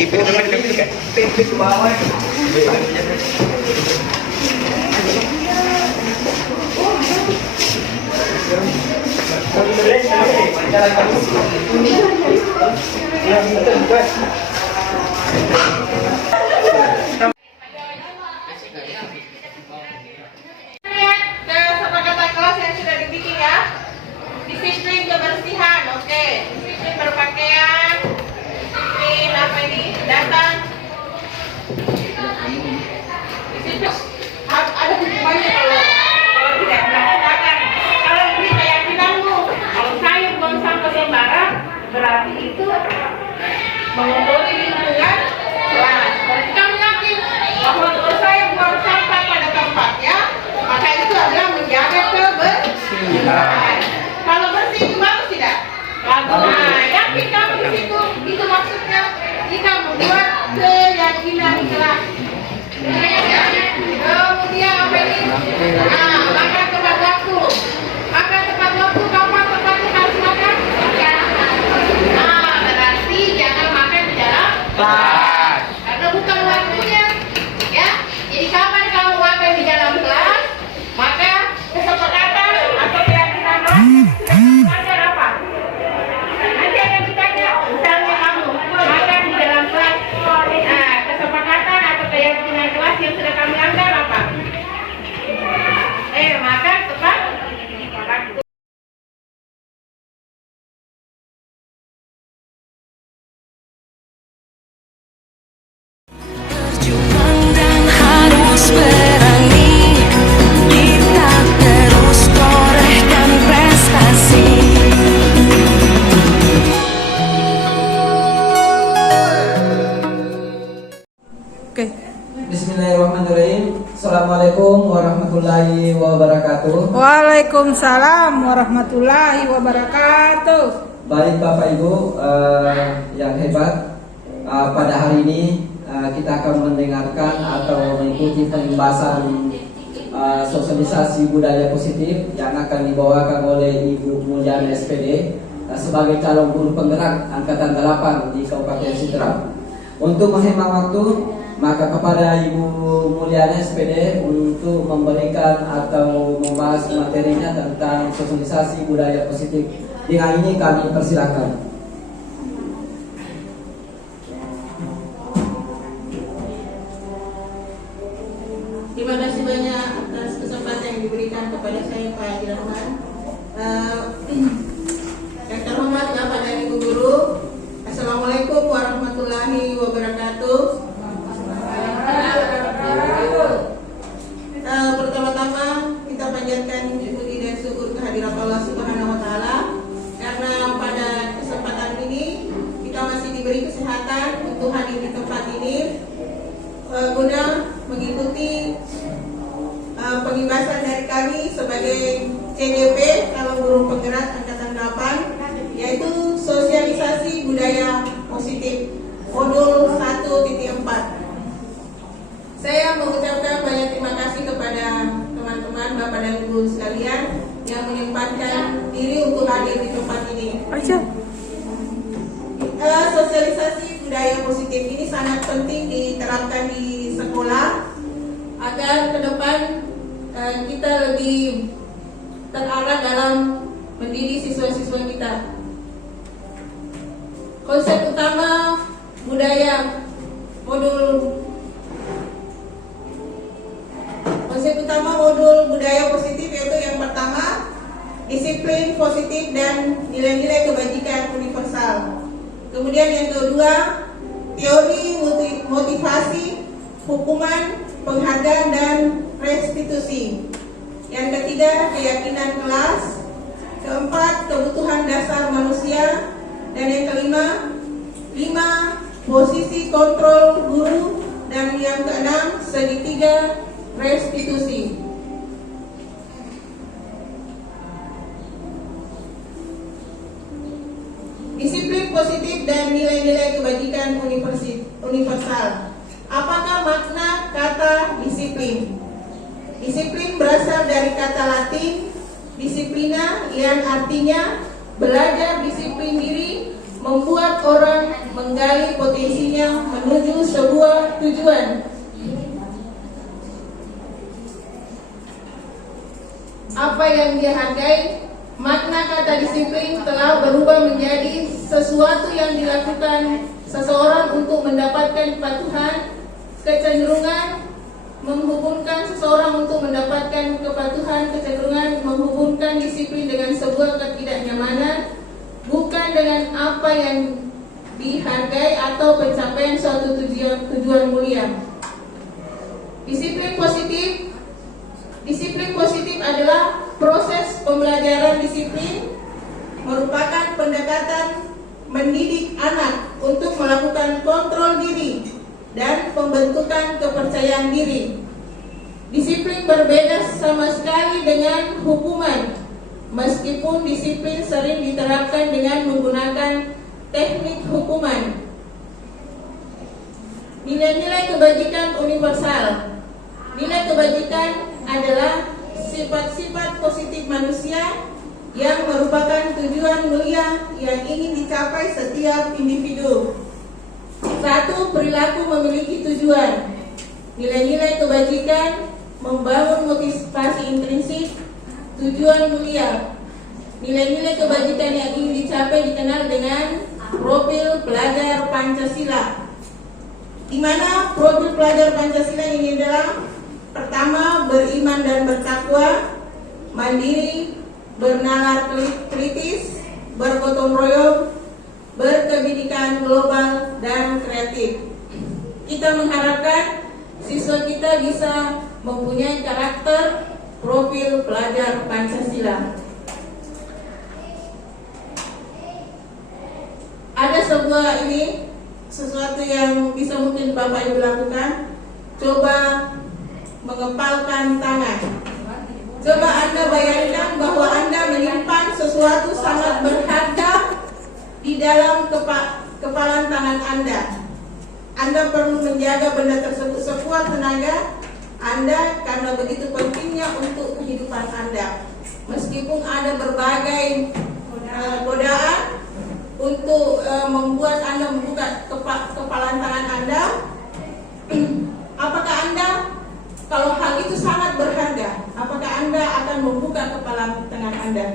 Kesepakatan kelas yang sudah dibikin ya. Disiplin kebersihan, oke. Disiplin berpakaian, disiplin apa ini? Datang. Disiplin ada hukumannya kalau tidak dilaksanakan. Kalau ini keyakinanmu, kalau saya buang sampah sembarang, berarti itu mengotori lingkungan kelas. Berarti kamu yakin bahwa kalau saya buang sampah pada tempatnya, maka itu adalah menjaga kebersihan. Kalau bersih itu bagus tidak? Bagus. Nah, yakin kamu di situ? Itu maksudnya kita membuat keyakinan kelas. Kemudian apa ini? Nah, makan tepat waktu. Makan tepat waktu. Kapan tepatnya harus makan? Nah, berarti jangan makan di dalam kelas. Karena bukan waktunya. Ya. Jadi kapan kamu makan di dalam kelas, maka kesepakatan atau keyakinan kelas ada apa? Nanti akan ditanya, misalnya kamu makan di dalam kelas. Nah, kesepakatan atau keyakinan kelas yang sudah kami langgar apa? Makan tepat waktu. Berjuang dan harus berani, kita terus torehkan prestasi. Oke. Bismillahirrahmanirrahim. Assalamualaikum warahmatullahi wabarakatuh. Waalaikumsalam warahmatullahi wabarakatuh. Baik Bapak Ibu yang hebat, pada hari ini kita akan mendengarkan atau mengikuti pembahasan sosialisasi budaya positif yang akan dibawakan oleh Ibu Mulyana SPD sebagai calon guru penggerak angkatan 8 di Kabupaten Sidrap. Untuk menghemat waktu, maka kepada Ibu Mulyana SPD untuk memberikan atau membahas materinya tentang sosialisasi budaya positif. Dengan ini kami persilakan. Terima kasih banyak atas kesempatan yang diberikan kepada saya Pak Haji Rahman. Yang terhormat Bapak dan Ibu Guru, Assalamualaikum warahmatullahi wabarakatuh. Pertama-tama kita panjatkan puji dan syukur kehadirat Allah Subhanahu wa taala karena pada kesempatan ini kita masih diberi kesehatan untuk hadir di tempat ini guna mengikuti pengibasan dari kami sebagai CGP Calon Guru Penggerak Angkatan 8, yaitu sosialisasi budaya positif modul 1.4. Saya mengucapkan banyak terima kasih kepada teman-teman Bapak dan Ibu sekalian yang menyempatkan diri untuk hadir di tempat ini. Sosialisasi budaya positif ini sangat penting diterapkan di sekolah agar ke depan kita lebih terarah dalam mendidik siswa-siswa kita. Konsep utama budaya modul budaya positif yaitu yang pertama, disiplin positif dan nilai-nilai kebajikan universal. Kemudian yang kedua, teori motivasi, hukuman, penghargaan dan restitusi. Yang ketiga, keyakinan kelas. Keempat, kebutuhan dasar manusia. Dan yang kelima, posisi kontrol guru. Dan yang keenam, segitiga restitusi. Disiplin positif dan nilai-nilai kebajikan universal. Apakah makna kata disiplin? Disiplin berasal dari kata Latin disiplina yang artinya belajar disiplin diri membuat orang menggali potensinya menuju sebuah tujuan. Apa yang dia hargai, makna kata disiplin telah berubah menjadi sesuatu yang dilakukan seseorang untuk mendapatkan kepatuhan. Kecenderungan menghubungkan seseorang untuk mendapatkan kepatuhan, kecenderungan menghubungkan disiplin dengan sebuah ketidaknyamanan, bukan dengan apa yang dihargai atau pencapaian suatu tujuan mulia. Disiplin positif adalah proses pembelajaran disiplin, merupakan pendekatan mendidik anak untuk melakukan kontrol diri dan pembentukan kepercayaan diri. Disiplin berbeda sama sekali dengan hukuman, meskipun disiplin sering diterapkan dengan menggunakan teknik hukuman. Nilai-nilai kebajikan universal. Nilai kebajikan adalah sifat-sifat positif manusia yang merupakan tujuan mulia yang ingin dicapai setiap individu. 1. Perilaku memiliki tujuan. Nilai-nilai kebajikan membangun motivasi intrinsik, tujuan mulia. Nilai-nilai kebajikan yang ingin dicapai dikenal dengan profil pelajar Pancasila. Di mana profil pelajar Pancasila ini adalah: pertama, beriman dan bertakwa, mandiri, bernalar kritis, bergotong royong, berkebinekaan global, dan kreatif. Kita mengharapkan siswa kita bisa mempunyai karakter profil pelajar Pancasila. Ada sesuatu yang bisa mungkin Bapak Ibu lakukan. Coba mengepalkan tangan. Coba Anda bayangkan bahwa Anda menyimpan sesuatu sangat berharga di dalam kepalan tangan Anda. Anda perlu menjaga benda tersebut sekuat tenaga Anda karena begitu pentingnya untuk kehidupan Anda. Meskipun ada berbagai godaan untuk membuat Anda membuka kepalan tangan Anda, apakah Anda, kalau hal itu sangat berharga, apakah Anda akan membuka kepalan tangan Anda?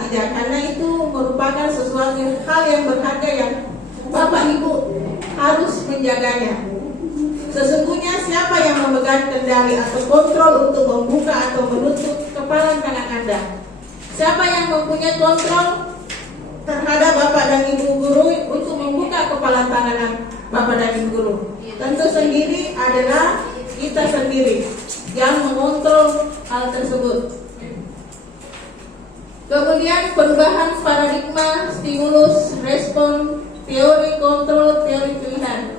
Tidak, karena itu merupakan sesuatu hal yang berharga yang Bapak Ibu harus menjaganya. Sesungguhnya siapa yang memegang kendali atau kontrol untuk membuka atau menutup kepalan tangan Anda? Siapa yang mempunyai kontrol terhadap Bapak dan Ibu guru untuk membuka kepalan tangan Bapak dan Ibu guru? Tentu sendiri adalah kita sendiri yang mengontrol hal tersebut. Kemudian perubahan paradigma, stimulus, respon, teori kontrol, teori pilihan.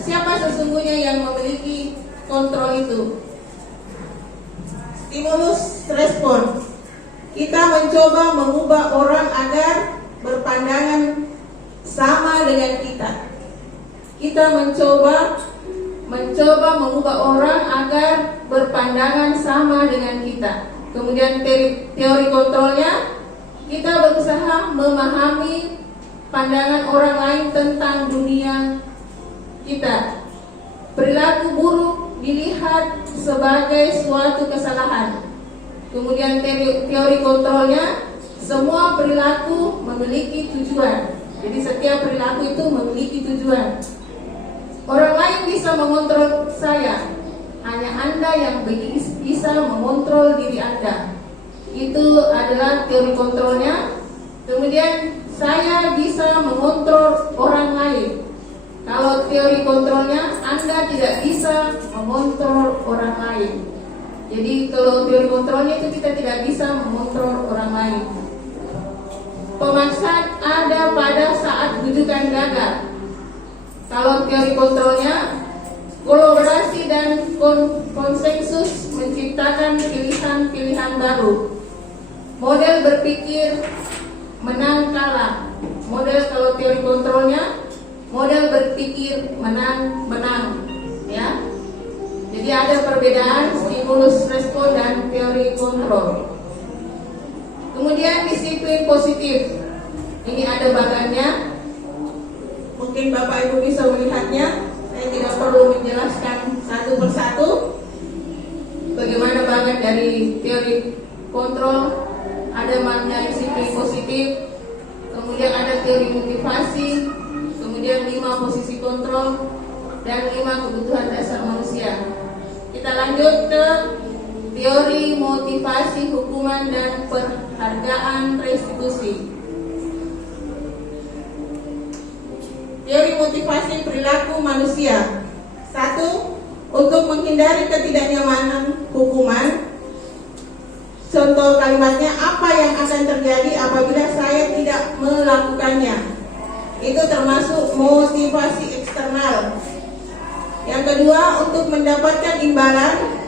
Siapa sesungguhnya yang memiliki kontrol itu? Stimulus, respon. Kita mencoba mengubah orang agar berpandangan sama dengan kita. Kita mencoba mengubah orang agar berpandangan sama dengan kita. Kemudian teori kontrolnya, kita berusaha memahami pandangan orang lain tentang dunia kita. Perilaku buruk dilihat sebagai suatu kesalahan. Kemudian teori kontrolnya, semua perilaku memiliki tujuan. Jadi setiap perilaku itu memiliki tujuan. Orang lain bisa mengontrol saya, hanya Anda yang bisa mengontrol diri Anda. Itu adalah teori kontrolnya. Kemudian saya bisa mengontrol orang lain. Kalau teori kontrolnya, Anda tidak bisa mengontrol orang lain. Jadi kalau teori kontrolnya itu kita tidak bisa mengontrol orang lain. Pemaksaan ada pada saat rujukan gagal. Kalau teori kontrolnya, kolaborasi dan konsensus menciptakan pilihan-pilihan baru. Model berpikir menang kalah. Model kalau teori kontrolnya, model berpikir menang, ya. Jadi ada perbedaan stimulus, respon, dan teori kontrol. Kemudian disiplin positif. Ini ada bagannya. Mungkin Bapak Ibu bisa melihatnya. Saya tidak perlu menjelaskan satu persatu bagaimana bagan dari teori kontrol, ada makna disiplin positif, kemudian ada teori motivasi, kemudian 5 posisi kontrol, dan 5 kebutuhan dasar manusia. Kita lanjut ke teori motivasi, hukuman, dan penghargaan restitusi. Teori motivasi perilaku manusia. 1. Untuk menghindari ketidaknyamanan hukuman. Contoh kalimatnya, apa yang akan terjadi apabila saya tidak melakukannya. Itu termasuk motivasi eksternal. Yang kedua, untuk mendapatkan imbalan.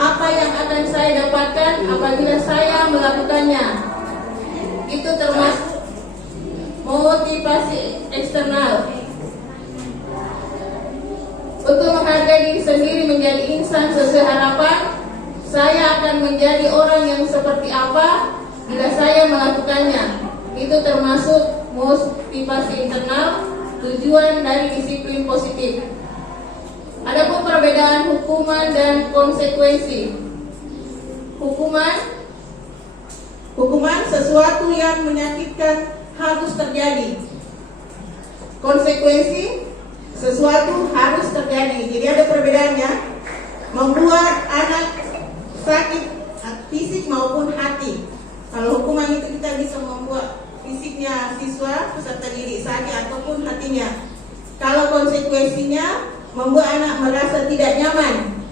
Apa yang akan saya dapatkan apabila saya melakukannya. Itu termasuk motivasi eksternal. Untuk menghargai diri sendiri menjadi insan sesuai harapan, saya akan menjadi orang yang seperti apa bila saya melakukannya. Itu termasuk motivasi internal, tujuan dari disiplin positif. Adapun perbedaan hukuman dan konsekuensi. Hukuman sesuatu yang menyakitkan harus terjadi. Konsekuensi sesuatu harus terjadi. Jadi ada perbedaannya. Membuat anak sakit fisik maupun hati. Kalau hukuman itu kita bisa membuat fisiknya siswa peserta didik sakit ataupun hatinya. Kalau konsekuensinya membuat anak merasa tidak nyaman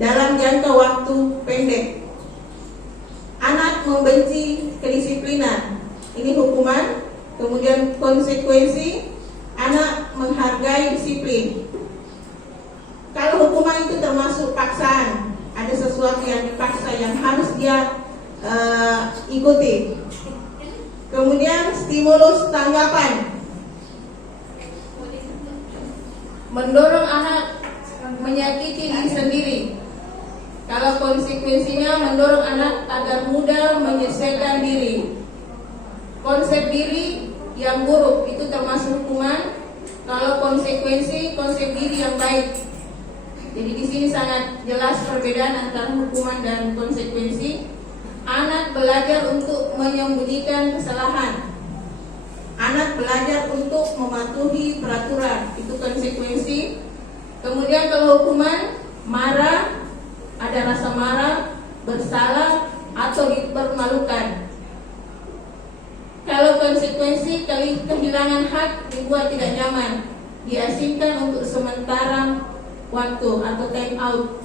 dalam jangka waktu pendek. Anak membenci kedisiplinan. Ini hukuman. Kemudian konsekuensi, anak menghargai disiplin. Kalau hukuman itu termasuk paksaan, ada sesuatu yang dipaksa yang harus dia ikuti. Kemudian stimulus tanggapan, mendorong anak menyakiti diri sendiri. Kalau konsekuensinya mendorong anak agar mudah menyesuaikan diri. Konsep diri yang buruk itu termasuk hukuman. Kalau konsekuensi, konsep diri yang baik. Jadi di sini sangat jelas perbedaan antara hukuman dan konsekuensi. Anak belajar untuk menyembunyikan kesalahan. Anak belajar untuk mematuhi peraturan. Itu konsekuensi. Kemudian kalau hukuman, marah, ada rasa marah, bersalah, atau dipermalukan. Kalau konsekuensi, kehilangan hak, dibuat tidak nyaman, diasingkan untuk sementara waktu atau time out.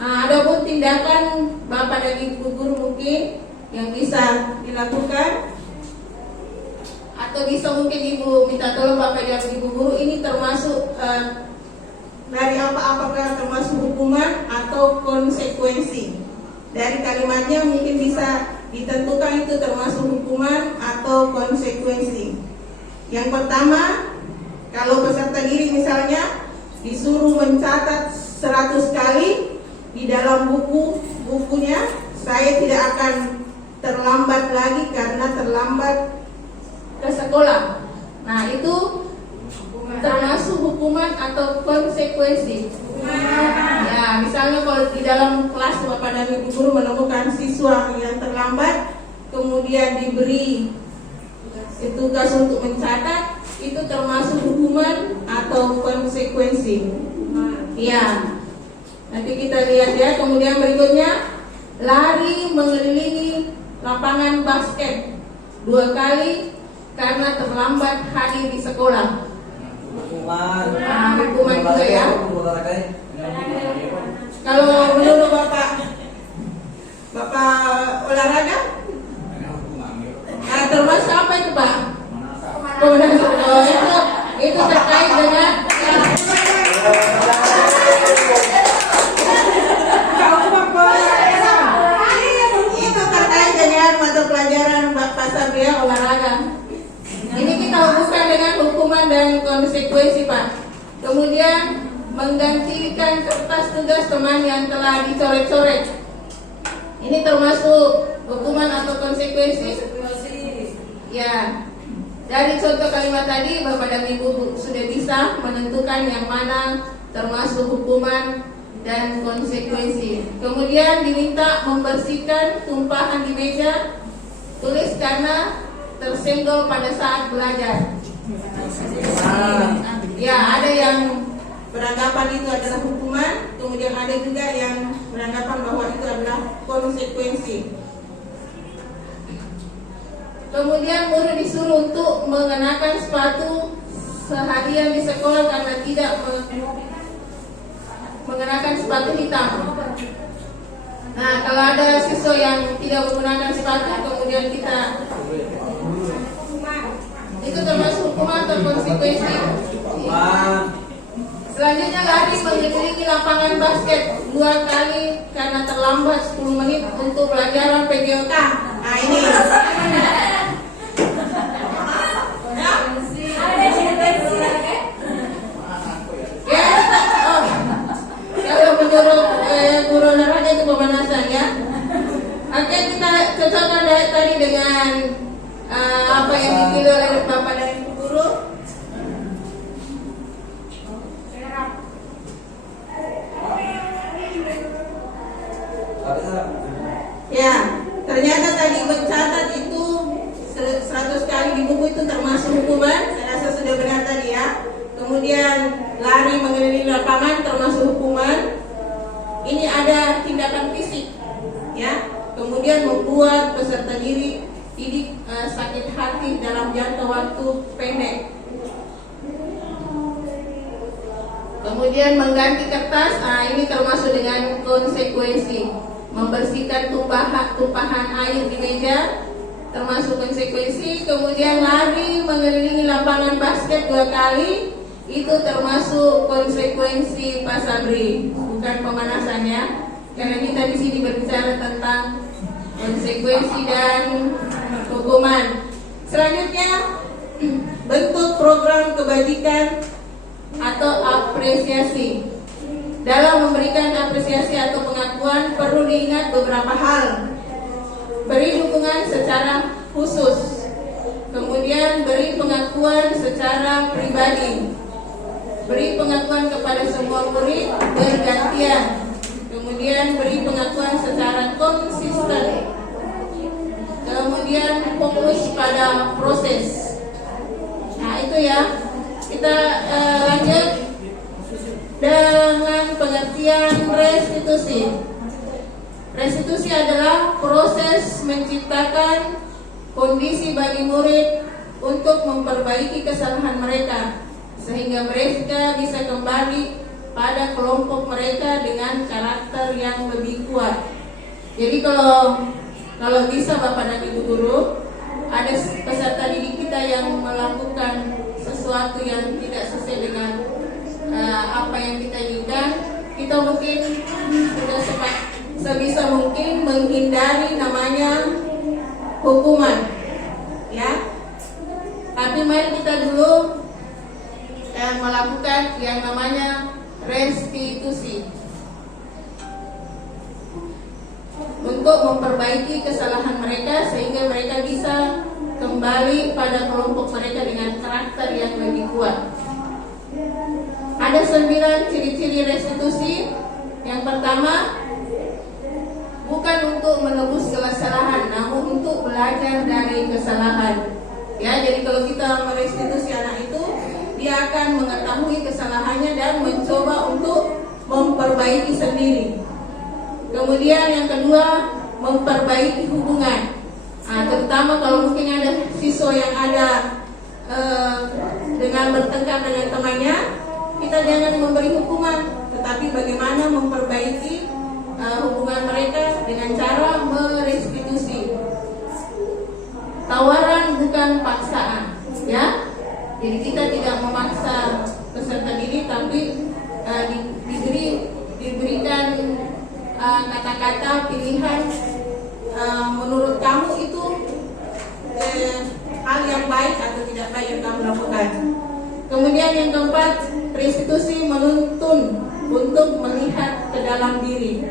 Adapun tindakan Bapak dan Ibu guru mungkin yang bisa dilakukan, atau bisa mungkin Ibu minta tolong Bapak dan Ibu guru, ini termasuk dari apakah termasuk hukuman atau konsekuensi. Dari kalimatnya mungkin bisa ditentukan itu termasuk hukuman atau konsekuensi. Yang pertama, kalau peserta didik misalnya disuruh mencatat 100 kali di dalam bukunya, saya tidak akan terlambat lagi karena terlambat ke sekolah. Nah, itu termasuk hukuman atau konsekuensi. Ya, misalnya kalau di dalam kelas Bapak dan Ibu guru menemukan siswa yang terlambat, kemudian diberi tugas untuk mencatat, itu termasuk hukuman atau konsekuensi. Ya, nanti kita lihat ya. Kemudian berikutnya, lari mengelilingi lapangan basket 2 kali karena terlambat hadir di sekolah. Hukuman juga ya. Kalau menurut Bapak olahraga, termasuk apa itu Pak? Itu terkait dengan mata pelajaran Pak Sabria olahraga. Ini kita hubungkan dengan hukuman dan konsekuensi Pak. Kemudian menggantikan kertas tugas teman yang telah dicoret-coret. Ini termasuk hukuman atau konsekuensi? Ya. Dari contoh kalimat tadi, Bapak dan Ibu sudah bisa menentukan yang mana termasuk hukuman dan konsekuensi. Kemudian diminta membersihkan tumpahan di meja tulis karena tersenggol pada saat belajar. Ya, ada yang beranggapan itu adalah hukuman, kemudian ada juga yang beranggapan bahwa itu adalah konsekuensi. Kemudian guru disuruh untuk mengenakan sepatu seharian di sekolah karena tidak mengenakan sepatu hitam. Nah, kalau ada siswa yang tidak menggunakan sepatu, kemudian kita itu termasuk hukuman atau konsekuensi. Selanjutnya lari mengelilingi lapangan basket 2 kali karena terlambat 10 menit untuk pelajaran PGOK. Nah, ini kalau menurut guru olahraga itu pemanasan ya. Oke, kita cocokkan tadi dengan apa yang dipilih oleh Bapak dan Ibu guru. Ya, ternyata tadi mencatat itu 100 kali di buku itu termasuk hukuman. Saya rasa sudah benar tadi ya. Kemudian lari mengelilingi lapangan termasuk hukuman. Ini ada tindakan fisik, ya. Kemudian membuat peserta didik sakit hati dalam jangka waktu pendek. Kemudian mengganti kertas, ini termasuk dengan konsekuensi. Membersihkan tumpahan air di meja termasuk konsekuensi. Kemudian lari mengelilingi lapangan basket 2 kali, itu termasuk konsekuensi Pak Sabri, bukan pemanasan ya. Karena kita di sini berbicara tentang konsekuensi dan hukuman. Selanjutnya, bentuk program kebajikan atau apresiasi. Dalam memberikan apresiasi atau pengakuan perlu diingat beberapa hal. Beri dukungan secara khusus. Kemudian beri pengakuan secara pribadi. Beri pengakuan kepada semua murid bergantian. Kemudian beri pengakuan secara konsisten. Kemudian fokus pada proses. Nah, itu ya. Kita lanjut dengan pengertian restitusi. Restitusi adalah proses menciptakan kondisi bagi murid untuk memperbaiki kesalahan mereka sehingga mereka bisa kembali pada kelompok mereka dengan karakter yang lebih kuat. Jadi kalau bisa Bapak dan Ibu guru, ada peserta didik kita yang melakukan sesuatu yang tidak sesuai dengan apa yang kita inginkan, kita mungkin sudah sebisa mungkin menghindari namanya hukuman, ya. Tapi mari kita dulu melakukan yang namanya restitusi untuk memperbaiki kesalahan mereka sehingga mereka bisa kembali pada kelompok mereka dengan karakter yang lebih kuat. Ada 9 ciri-ciri restitusi. Yang pertama, bukan untuk menebus kesalahan, namun untuk belajar dari kesalahan. Ya, jadi kalau kita merestitusi anak itu, dia akan mengetahui kesalahannya dan mencoba untuk memperbaiki sendiri. Kemudian yang kedua, memperbaiki hubungan. Terutama kalau mungkin ada siswa yang ada dengan bertengkar dengan temannya, kita jangan memberi hukuman, tetapi bagaimana memperbaiki hubungan mereka dengan cara merestitusi. Tawaran bukan paksaan, ya. Jadi kita tidak memaksa peserta didik, tapi diberikan kata-kata pilihan. Menurut kamu itu hal yang baik atau tidak baik yang kamu lakukan. Kemudian yang keempat, restitusi menuntun untuk melihat ke dalam diri.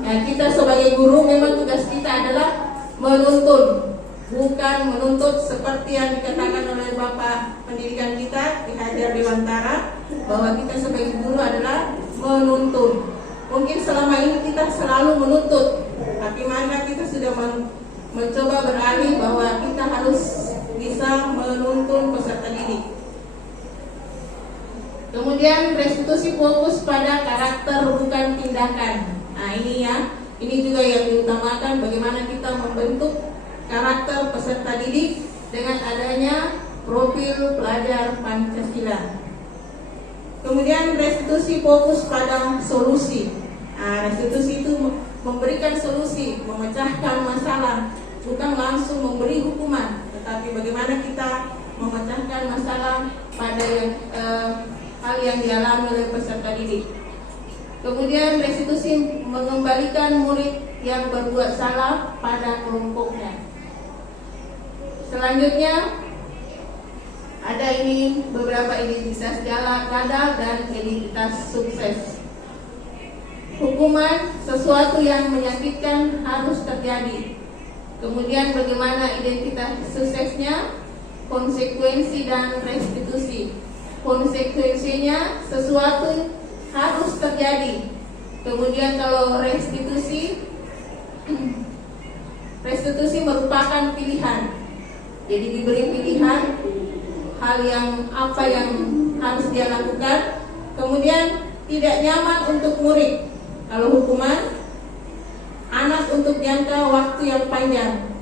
Ya, kita sebagai guru memang tugas kita adalah menuntun, bukan menuntut seperti yang dikatakan oleh Bapak pendidikan kita di Hajar Dewantara, bahwa kita sebagai guru adalah menuntun. Mungkin selama ini kita selalu menuntut, tapi mana kita sudah mencoba beralih bahwa kita harus bisa menuntun peserta didik. Kemudian restitusi fokus pada karakter bukan tindakan. Nah ini ya, ini juga yang diutamakan, bagaimana kita membentuk karakter peserta didik dengan adanya profil pelajar Pancasila. Kemudian restitusi fokus pada solusi. Nah, restitusi itu memberikan solusi, memecahkan masalah, bukan langsung memberi hukuman, tetapi bagaimana kita memecahkan masalah pada hal yang dialami oleh peserta didik. Kemudian restitusi mengembalikan murid yang berbuat salah pada kelompoknya. Selanjutnya ada ini beberapa identitas gagal dan identitas sukses. Hukuman sesuatu yang menyakitkan harus terjadi. Kemudian bagaimana identitas suksesnya? Konsekuensi dan restitusi. Konsekuensinya sesuatu harus terjadi. Kemudian kalau restitusi merupakan pilihan. Jadi diberi pilihan hal yang apa yang harus dia lakukan. Kemudian tidak nyaman untuk murid. Kalau hukuman, anak untuk jangka waktu yang panjang.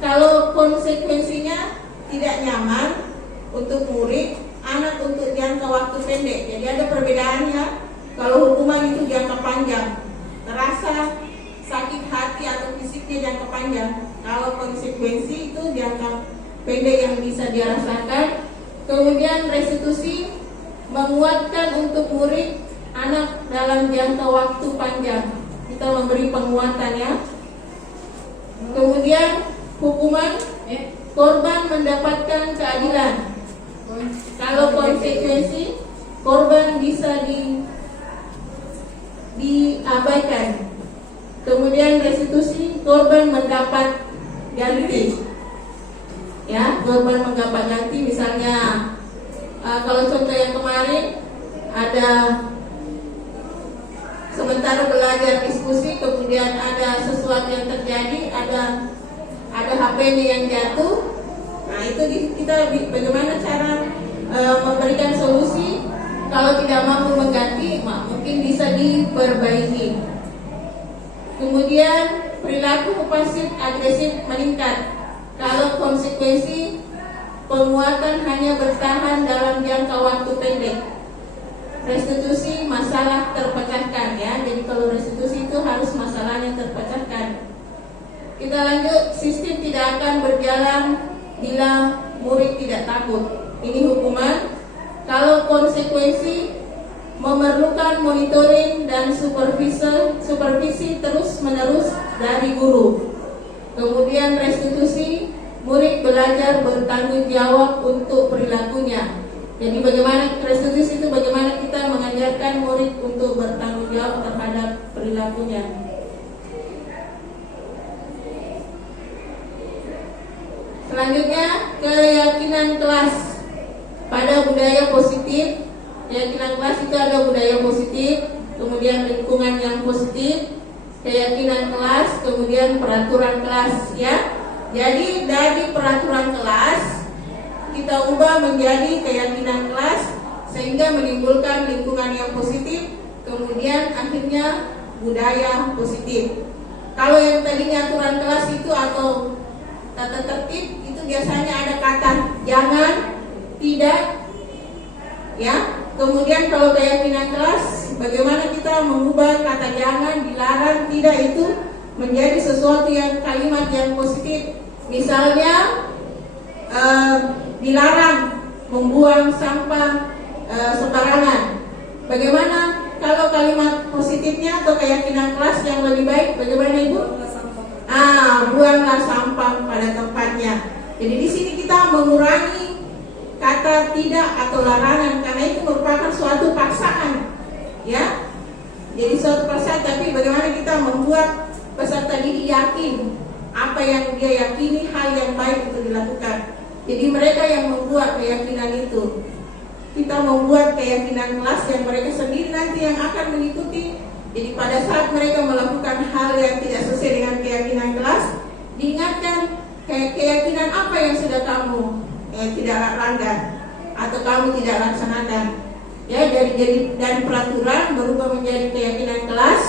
Kalau konsekuensinya tidak nyaman untuk murid, anak untuk jangka waktu pendek. Jadi ada perbedaannya. Kalau hukuman itu jangka panjang, terasa sakit hati atau fisiknya jangka panjang. Kalau konsekuensi itu jangka pendek yang bisa dirasakan. Kemudian restitusi menguatkan untuk murid anak dalam jangka waktu panjang. Kita memberi penguatan ya. Kemudian hukuman, korban mendapatkan keadilan. Kalau konsekuensi, korban bisa diabaikan. Kemudian restitusi, korban mendapat ganti. Ya, korban mendapat ganti. Misalnya, kalau contoh yang kemarin ada sementara belajar diskusi, kemudian ada sesuatu yang terjadi, ada HP-nya yang jatuh. Nah itu kita bagaimana cara memberikan solusi. Kalau tidak mampu mengganti, mungkin bisa diperbaiki. Kemudian perilaku pasif agresif meningkat. Kalau konsekuensi, penguatan hanya bertahan dalam jangka waktu pendek. Restitusi, masalah terpecahkan ya. Jadi kalau restitusi itu harus masalahnya terpecahkan. Kita lanjut, sistem tidak akan berjalan bila murid tidak takut. Ini hukuman. Kalau konsekuensi, memerlukan monitoring dan supervisi terus menerus dari guru. Kemudian restitusi, murid belajar bertanggung jawab untuk perilakunya. Jadi bagaimana restitusi itu, bagaimana kita mengajarkan murid untuk bertanggung jawab terhadap perilakunya. Selanjutnya, keyakinan kelas pada budaya positif. Keyakinan kelas itu ada budaya positif, kemudian lingkungan yang positif, keyakinan kelas, kemudian peraturan kelas ya. Jadi dari peraturan kelas kita ubah menjadi keyakinan kelas sehingga menimbulkan lingkungan yang positif, kemudian akhirnya budaya positif. Kalau yang tadinya aturan kelas itu atau tata tertib itu biasanya ada kata jangan, tidak, ya. Kemudian kalau keyakinan kelas, bagaimana kita mengubah kata jangan, dilarang, tidak itu menjadi sesuatu yang kalimat yang positif. Misalnya dilarang membuang sampah sembarangan. Bagaimana kalau kalimat positifnya atau keyakinan kelas yang lebih baik? Bagaimana Ibu? Buanglah sampah pada tempatnya. Jadi di sini kita mengurangi kata tidak atau larangan karena itu merupakan suatu paksaan, ya. Jadi suatu paksaan, tapi bagaimana kita membuat peserta didik yakin apa yang dia yakini hal yang baik untuk dilakukan. Jadi mereka yang membuat keyakinan itu. Kita membuat keyakinan kelas yang mereka sendiri nanti yang akan mengikuti. Jadi pada saat mereka melakukan hal yang tidak sesuai dengan keyakinan kelas, diingatkan keyakinan apa yang sudah kamu tidak langgar atau kamu tidak laksanakan. Ya, dari peraturan berubah menjadi keyakinan kelas.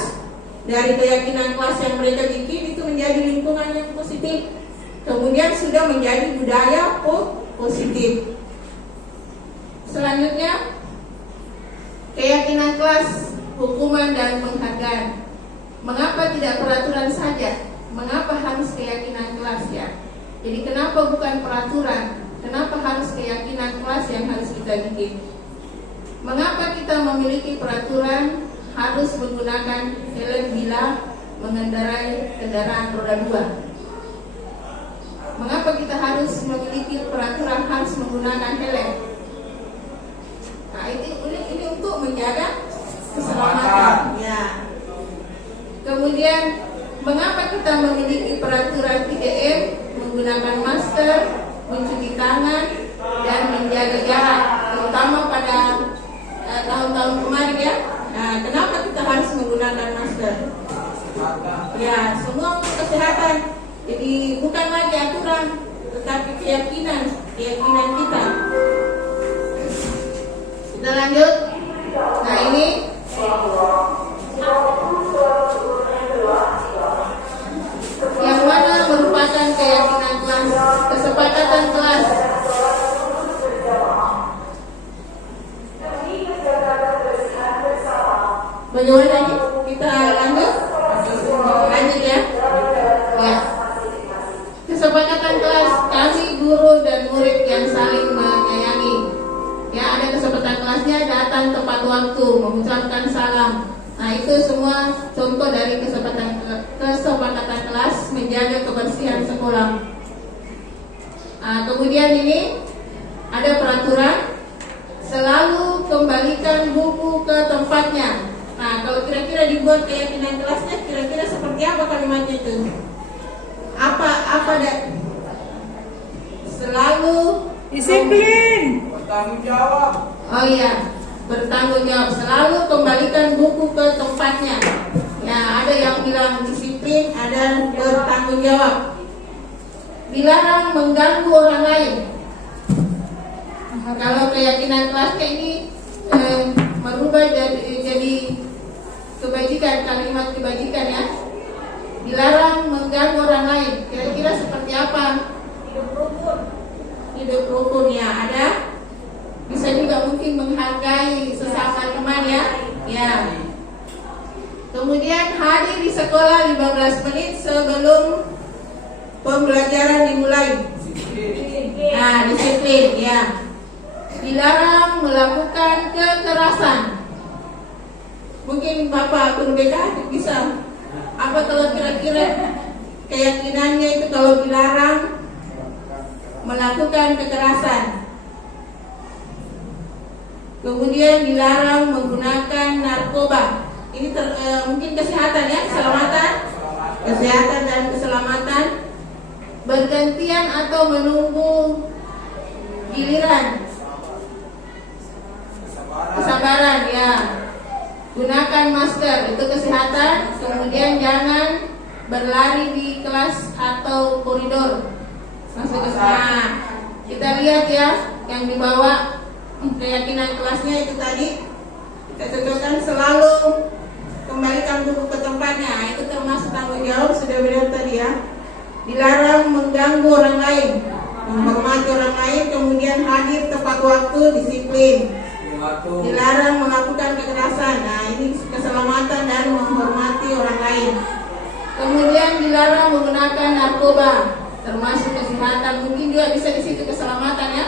Dari keyakinan kelas yang mereka bikin itu menjadi lingkungan yang positif. Kemudian sudah menjadi budaya positif. Selanjutnya, keyakinan kelas, hukuman dan penghargaan. Mengapa tidak peraturan saja? Mengapa harus keyakinan kelas ya? Jadi kenapa bukan peraturan? Kenapa harus keyakinan kelas yang harus kita bikin? Mengapa kita memiliki peraturan harus menggunakan helm bila mengendarai kendaraan roda 2? Mengapa kita harus memiliki peraturan harus menggunakan helm? Nah, ini untuk menjaga keselamatan. Ya. Kemudian, mengapa kita memiliki peraturan 3M, menggunakan masker, mencuci tangan, dan menjaga jarak, terutama pada tahun-tahun kemarin ya. Nah, kenapa kita harus menggunakan masker? Ya, semua untuk kesehatan. Jadi bukan lagi aturan, tetapi keyakinan kita. Kita lanjut. Nah, ini yang mana merupakan keyakinan kelas, kesepakatan kelas. Bagaimana ini? Kita lanjut? Lanjut ya. Ya. Kesepakatan kelas, kami guru dan murid yang saling menyayangi. Ya, ada kesempatan kelasnya, datang tepat waktu, mengucapkan salam. Nah, itu semua contoh dari kesepakatan kelas menjaga kebersihan sekolah. Nah, kemudian ini ada peraturan selalu kembalikan buku ke tempatnya. Nah, kalau kira-kira dibuat keyakinan kelasnya, kira-kira seperti apa kalimatnya itu? Apa selalu Disiplin. Bertanggung jawab. Oh iya, bertanggung jawab. Selalu kembalikan buku ke tempatnya. Ya, ada yang bilang disiplin, ada bertanggung jawab. Dilarang mengganggu orang lain. Kalau keyakinan kelasnya ini merubah jadi kebajikan, kalimat kebajikan ya. Dilarang mengganggu orang lain. Kira-kira seperti apa? Hidup rukun ya, ada. Bisa juga mungkin menghargai sesama teman ya. Ya. Kemudian hadir di sekolah 15 menit sebelum pembelajaran dimulai. Nah, disiplin ya. Dilarang melakukan kekerasan. Mungkin Bapak guru BK bisa. Apa kalau kira-kira keyakinannya itu kalau dilarang melakukan kekerasan? Kemudian dilarang menggunakan narkoba. Ini mungkin kesehatan ya, keselamatan. Kesehatan dan keselamatan. Bergantian atau menunggu giliran. Kesabaran ya. Gunakan masker, itu kesehatan. Kemudian jangan berlari di kelas atau koridor. Masuk ke sana. Kita lihat ya, yang dibawa keyakinan kelasnya itu tadi. Kita cocokkan selalu kembalikan buku ke tempatnya. Itu termasuk tanggung jawab, sudah benar tadi ya. Dilarang mengganggu orang lain, menghormati orang lain, kemudian hadir tepat waktu, disiplin. Dilarang melakukan kekerasan. Nah, ini keselamatan dan menghormati orang lain. Kemudian dilarang menggunakan narkoba, termasuk kesehatan. Mungkin juga bisa di situ keselamatan ya,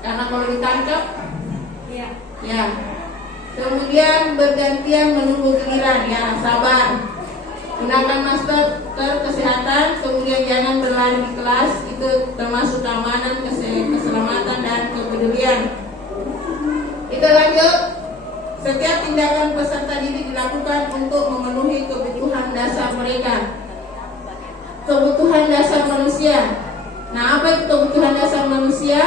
karena kalau ditangkap, ya. Kemudian bergantian menunggu giliran, ya, sabar. Gunakan masker, kesehatan. Kemudian jangan berlari di kelas, itu termasuk keamanan, keselamatan dan kepedulian. Kita lanjut. Setiap tindakan peserta didik dilakukan untuk memenuhi kebutuhan dasar mereka. Kebutuhan kebutuhan dasar manusia. Nah, apa itu kebutuhan dasar manusia?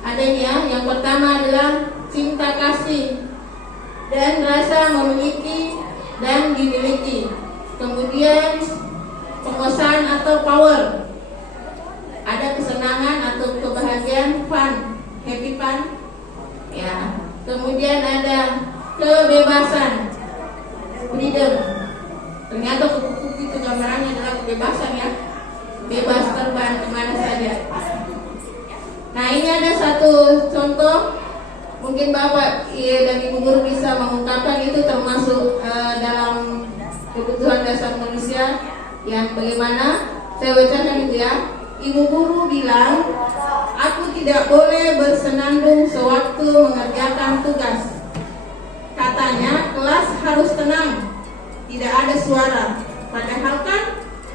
Ada ini ya. Yang pertama adalah cinta kasih dan rasa memiliki dan dimiliki. Kemudian penguasaan atau power. Ada kesenangan atau kebahagiaan, fun, happy fun. Ya. Kemudian ada kebebasan, freedom. Ternyata kupu-kupu itu gambarannya adalah kebebasan ya, bebas terbang kemana saja. Nah, ini ada satu contoh, mungkin Bapak dan Ibu guru bisa mengungkapkan itu termasuk dalam kebutuhan dasar manusia yang bagaimana. Saya bacakan itu ya. Ibu guru bilang, aku tidak boleh bersenandung sewaktu mengerjakan tugas. Katanya kelas harus tenang, tidak ada suara. Padahal kan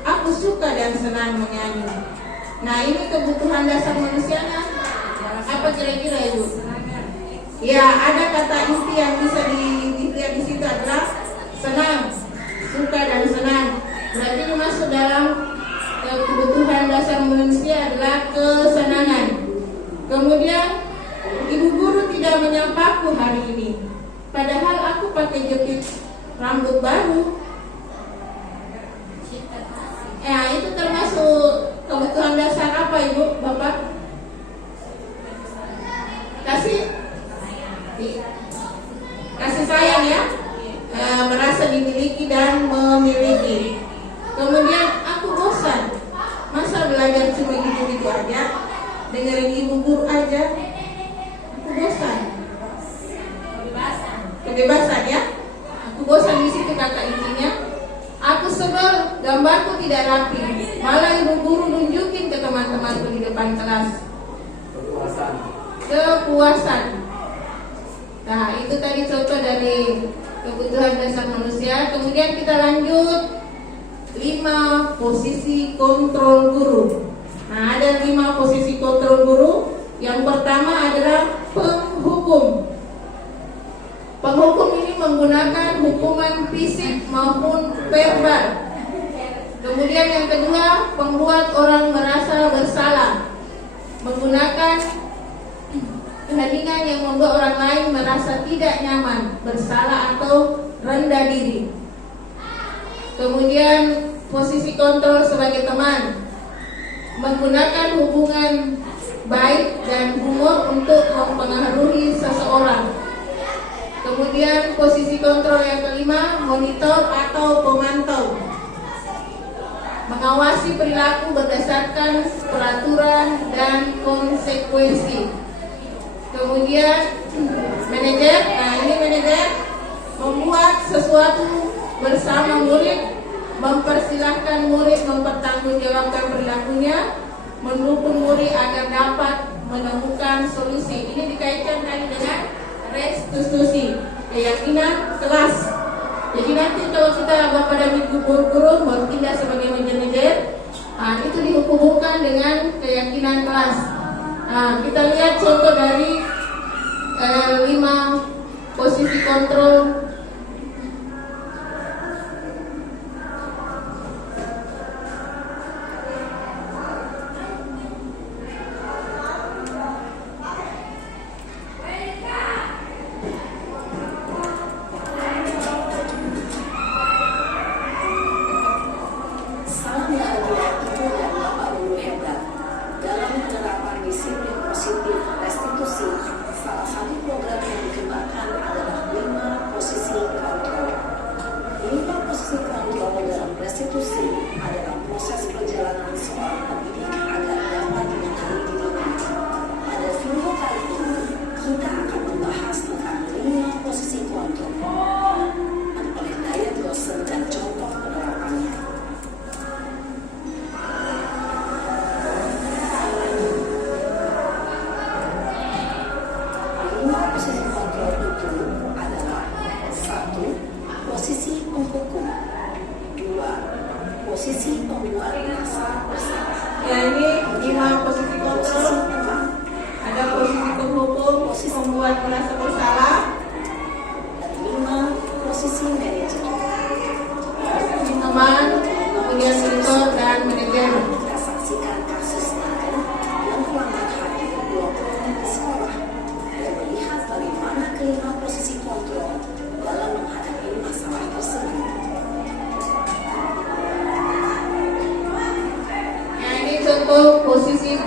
aku suka dan senang menyanyi. Nah, ini kebutuhan dasar manusianya. Apa kira-kira Ibu? Ya, ada kata inti yang bisa dilihat di situ adalah senang, suka dan senang. Berarti ini masuk dalam kebutuhan dasar manusia adalah kesenangan. Kemudian ibu guru tidak menyapaku hari ini, padahal aku pakai jepit rambut baru. Ya, itu termasuk kebutuhan dasar apa Ibu, Bapak? Kasih sayang ya, merasa dimiliki dan memiliki. Kemudian aku bosan, masa belajar cuma gitu-gitu aja, dengerin ibu guru aja. Aku bosan. Kebebasan ya. Aku bosan di situ kata intinya. Aku sebel, gambarku tidak rapi. Malah ibu guru nunjukin ke teman-temanku di depan kelas. Kepuasan. Nah, itu tadi contoh dari kebutuhan dasar manusia. Kemudian kita lanjut 5 posisi kontrol guru. Nah, ada 5 posisi kontrol guru. Yang pertama adalah penghukum. Penghukum ini menggunakan hukuman fisik maupun verbal. Kemudian yang kedua, pembuat orang merasa bersalah, menggunakan keheningan yang membuat orang lain merasa tidak nyaman, bersalah atau rendah diri. Kemudian posisi kontrol sebagai teman, menggunakan hubungan baik dan humor untuk mempengaruhi seseorang. Kemudian posisi kontrol yang kelima, monitor atau pemantau, mengawasi perilaku berdasarkan peraturan dan konsekuensi. Kemudian manajer, nah ini manajer membuat sesuatu bersama murid, mempersilahkan murid mempertanggungjawabkan perilakunya, mendukung murid agar dapat menemukan solusi. Ini dikaitkan tadi dengan restitusi, keyakinan kelas. Jadi nanti kalau kita Bapak dan Ibu guru bertindak sebagai manajer, nah, itu dihubungkan dengan keyakinan kelas. Nah, kita lihat contoh dari 5 posisi kontrol. Kemudian mentor dan manajer.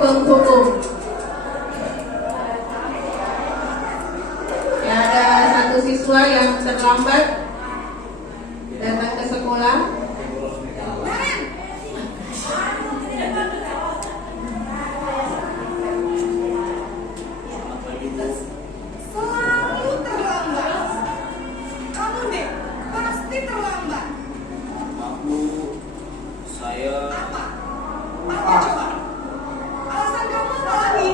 penghubung. Ya, ada satu siswa yang terlambat datang ke sekolah. Selalu terlambat. Kamu deh, pasti terlambat. Maaf Bu, saya Apa? Apa coba? Alasan kamu apa lagi?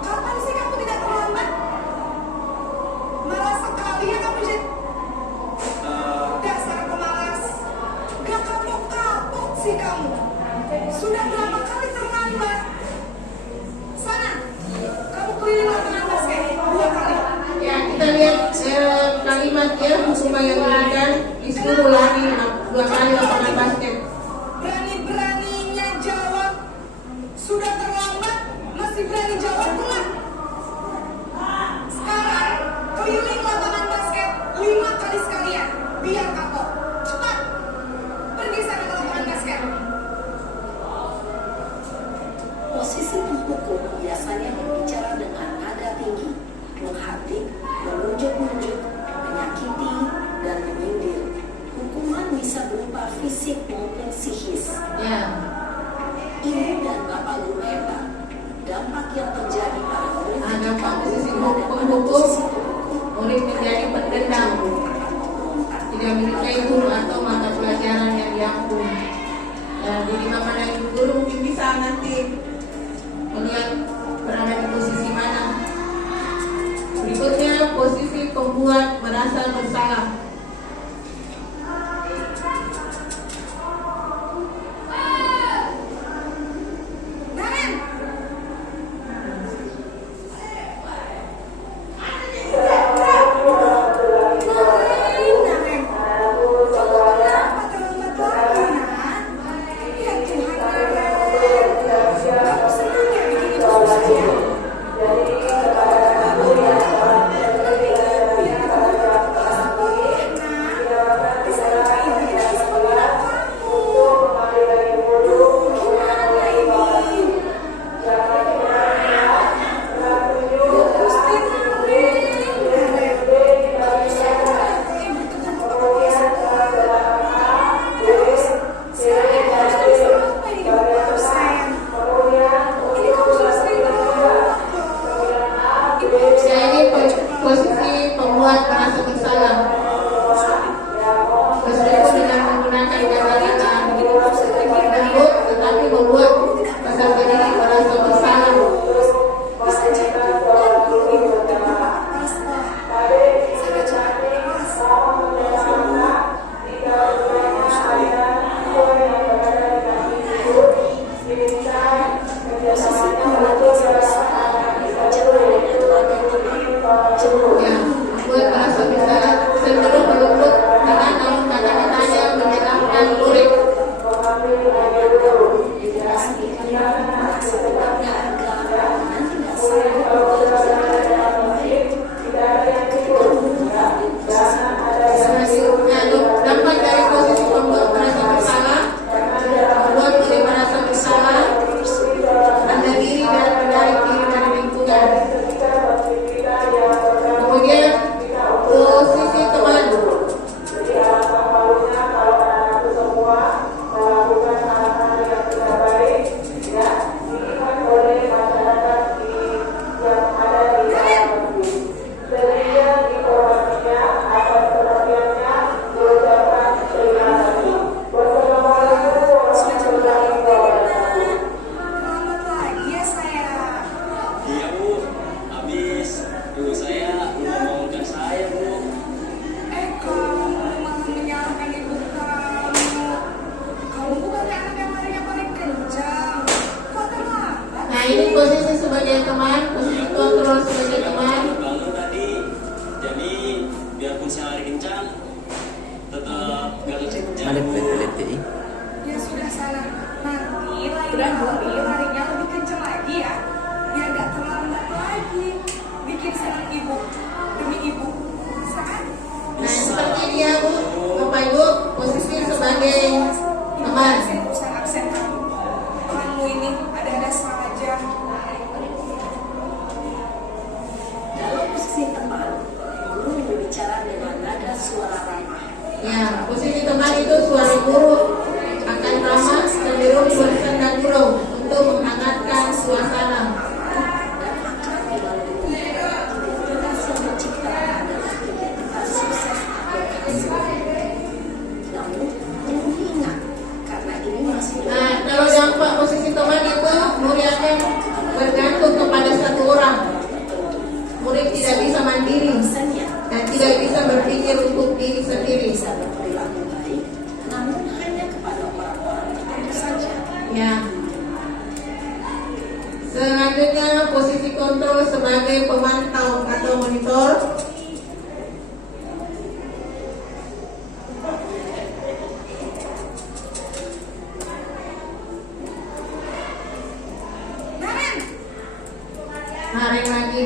Kapan sih kamu tidak terlambat? Malas sekali ya kamu, Jen. Dasar pemalas. Gak kapok-kapok sih kamu. Sudah berapa kali terlambat? Sana, kamu keliling lapangan basket 2 kali. Ya, kita lihat kalimatnya hukuman yang diberikan, disuruh lari 2 kali lapangan basket. Berani-beraninya jawab. Sudah terlambat, masih berani jawab pula. Sekarang, keliling lapangan basket 5 kali sekalian. Biar kapok. Cepat. Pergi sana ke lapangan basket. Posisi penghukum biasanya berbicara dengan nada tinggi, menghardik, menunjuk-nunjuk, menyakiti, dan menyindir. Hukuman bisa berupa fisik maupun psikis. Ya, Ibu dan bapak guru hebat. Dampak yang terjadi pada murid dampak posisi berada pada penghukum, posisi penghukum. murid menjadi pendendam, tidak menyukai guru atau mata pelajaran yang diampun. Dan jadi mana ibu guru mungkin bisa nanti melihat berada di posisi mana. Berikutnya posisi pembuat merasa bersalah. Naren. Naren. Kamu kenapa terlambat lagi, Nak? Ya Tuhan, Naren. Kamu senang ya bikin ibu susah ya? Jadi posisi pembuat merasa bersalah. Meskipun dengan menggunakan kata-kata lembut, tetapi membuat peserta didik merasa bersalah. Bisa jadi dan guru ibu terlupa kepala sekolah. Saya cepat kelas. Posisi pembuat merasa bersalah dikerjakan dengan nada tinggi, cenderung Ya, membuat merasa bersalah cenderung melembut dengan namun kata-katanya menyalahkan murid. Selanjutnya, dampak dari posisi pembuat merasa bersalah, membuat murid merasa bersalah, menarik diri dan menarik diri dari lingkungan. Kemudian posisi teman. Sudah jam berapa, Nak? Terlambat lagi ya saya. iya Bu, habis ibu saya membangunkan saya Bu. Kamu malah menyalahkan ibu kamu. Kamu bukannya anak yang larinya paling kencang. Kok terlambat? Nah, ini posisi sebagai teman, posisi kontrol sebagai teman. Bangun tadi, jadi biarpun saya lari kencang, tetap gak kencang. Ya sudah sana. Nanti lain kali larinya lebih kencang lagi ya. Biar gak terlambat lagi. Bikin senang ibu. Demi ibu. Bisa kan? Nah, seperti dia Bu, Bapak Ibu, posisi sebagai teman. Absen kamu. Kamu ini ada-ada salah. Ya, posisi teman itu suara guru akan ramah, cenderung bosan dan gurau untuk menghangatkan suasana. dan akrab melalui identitas yang menciptakan adalah identitas sukses atau berhasil. Namun, perlu diingat, karena ini masih Nah, kalau dampak posisi teman itu, murid akan bergantung kepada satu orang. Murid tidak bisa mandiri dan tidak bisa berpikir untuk diri sendiri. bisa berperilaku baik, namun hanya kepada orang-orang tertentu saja. Ya. Selanjutnya posisi kontrol sebagai pemantau atau monitor. Naren lagi.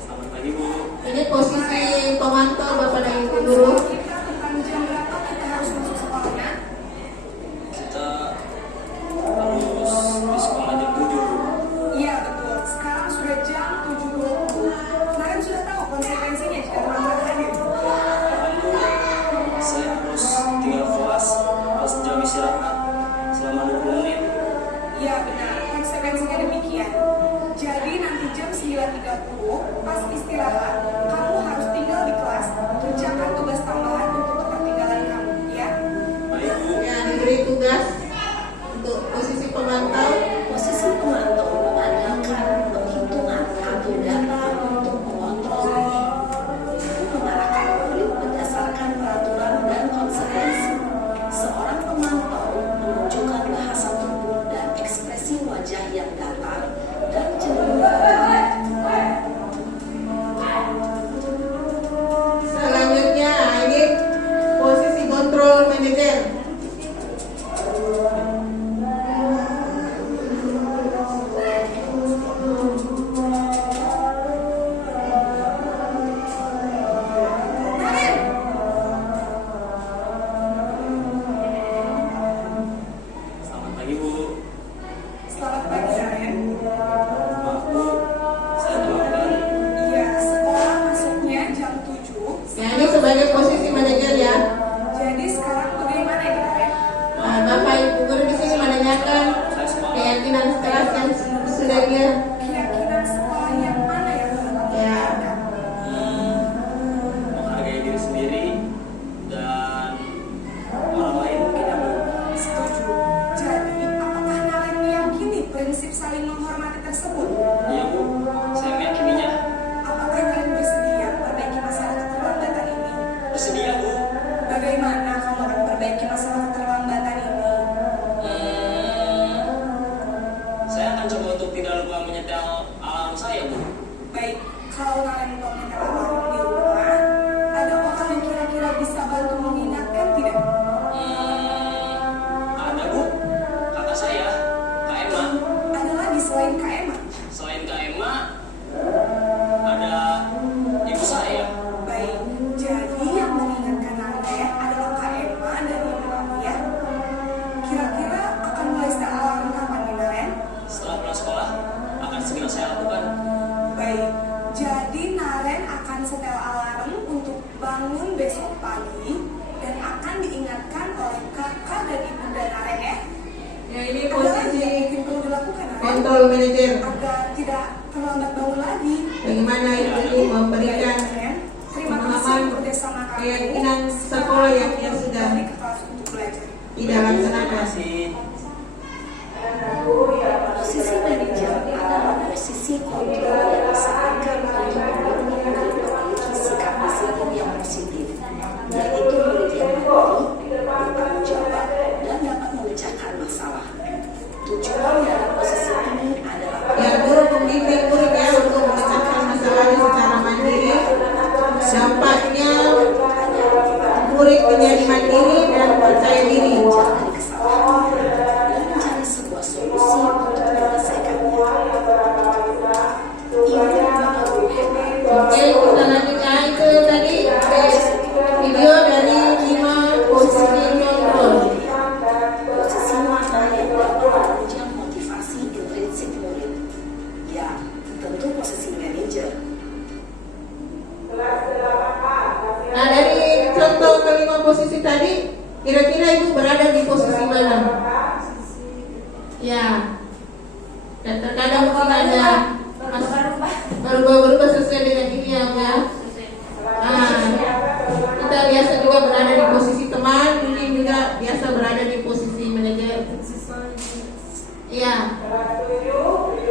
Selamat pagi Bu. Ini posisi pemantau Bapak dan Ibu guru. Kita tentang jam berapa kita harus masuk sekolahnya? Kita harus di sekolah jam 7 Bu. Iya betul, sekarang sudah jam 7.20. Kalian sudah tahu konsekuensinya jika terlambat hadir. Paham Bu, saya harus tinggal kelas pas jam istirahat selama 20 menit. Iya benar, konsekuensinya demikian. Jadi nanti jam 9.30 pas istirahat, kamu harus tinggal di kelas, kerjakan tugas tambahan untuk ketertinggalan kamu, ya. Baik Bu. Ya, diberi tugas untuk posisi pemantau. Posisi pemantau mengandalkan penghitungan atau data untuk mengontrol murid. Mengarahkan murid berdasarkan peraturan dan konsekuensi. Seorang pemantau menunjukkan bahasa tubuh dan ekspresi wajah yang datar dan cenderung tertarik. Selanjutnya ini posisi kontrol manajer. Selamat pagi Bu. Selamat pagi, Karen. Maaf Bu, saya terlambat. Iya, sekolah masuknya jam 7. Ya, ini sebagai posisi manajer ya. Jadi sekarang bagaimana ya, Karen? Nah, Bapak Ibu guru di sini menanyakan Saya semangat. keyakinan kelas yang sudah dia. Keyakinan sekolah yang mana yang perlu kamu Ya. tingkatkan? Menghargai diri sendiri dan orang lain mungkin ya Bu. Setuju. Jadi, apakah Naren meyakini prinsip saling menghormati tersebut? Iya Bu, saya meyakininya. Apakah Naren bersedia memperbaiki masalah keterlambatan ini? Bersedia Bu. Bagaimana kamu akan perbaiki masalah keterlambatan ini? Saya akan coba untuk tidak lupa menyetel alarm saya Bu. Baik, kalau Naren lupa menyetel alarm di rumah, ada orang yang kira-kira bisa bantu mengingatkan tidak? Ada Bu, kakak saya, Kak Emma. Ada lagi selain Kak Emma? Selain Kak Emma, ada ibu saya. Baik, jadi yang mengingatkan Naren adalah Kak Emma dan ibu kamu ya. Kira-kira akan mulai setel alarm kapan nih Naren? Setelah pulang sekolah, akan segera saya lakukan. Baik, jadi Naren akan setel alarm untuk bangun besok pagi dan akan diingatkan oleh kakak dan ibunda Naren ya. Ya, ini Ada lagi yang posisi mungkin perlu dilakukan Naren kontrol manajer. agar tidak terlambat bangun lagi. Bagaimana itu memberikan Baik, Naren. Terima kasih pemahaman bekerjasama kami. keyakinan sekolah yang dia sudah Kembali ke kelas untuk belajar. tidak Terima laksanakan. kasih. Posisi manajer adalah posisi kontrol yang disarankan untuk membangun murid memiliki sikap disiplin yang positif, yaitu murid yang mandiri, bertanggung jawab, dan dapat memecahkan masalah. Tujuan dari posisi ini adalah Ya, guru membimbing murid ya untuk memecahkan masalahnya secara mandiri. Dampaknya murid menjadi mandiri dan percaya diri. belajar dari kesalahan dan mencari sebuah solusi untuk menyelesaikannya. Ini merupakan guru hebat. Oke, kita lanjutkan itu tadi video dari 5 posisi kontrol. Posisi mana yang dapat menunjang motivasi intrinsik murid? Ya, tentu posisi manajer. posisi tadi, kira-kira ibu berada di posisi mana? Ya, dan terkadang mungkin ada berubah-berubah sesuai dengan ini ya, Bu, ya. Kita biasa juga berada di posisi teman, mungkin juga biasa berada di posisi manajer. Iya.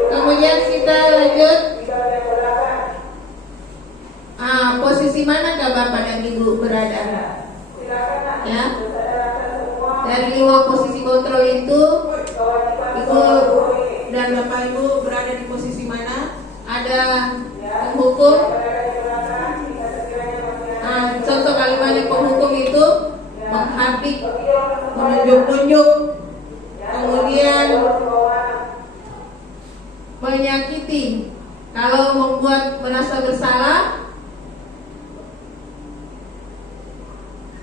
Kemudian kita lanjut. Posisi manakah Bapak dan Ibu berada? Ya. Dari 5 posisi kontrol itu, Ibu dan Bapak Ibu berada di posisi mana? Ada penghukum. Contoh kalimatnya penghukum itu menghardik, menunjuk-nunjuk, kemudian menyakiti. Kalau membuat merasa bersalah,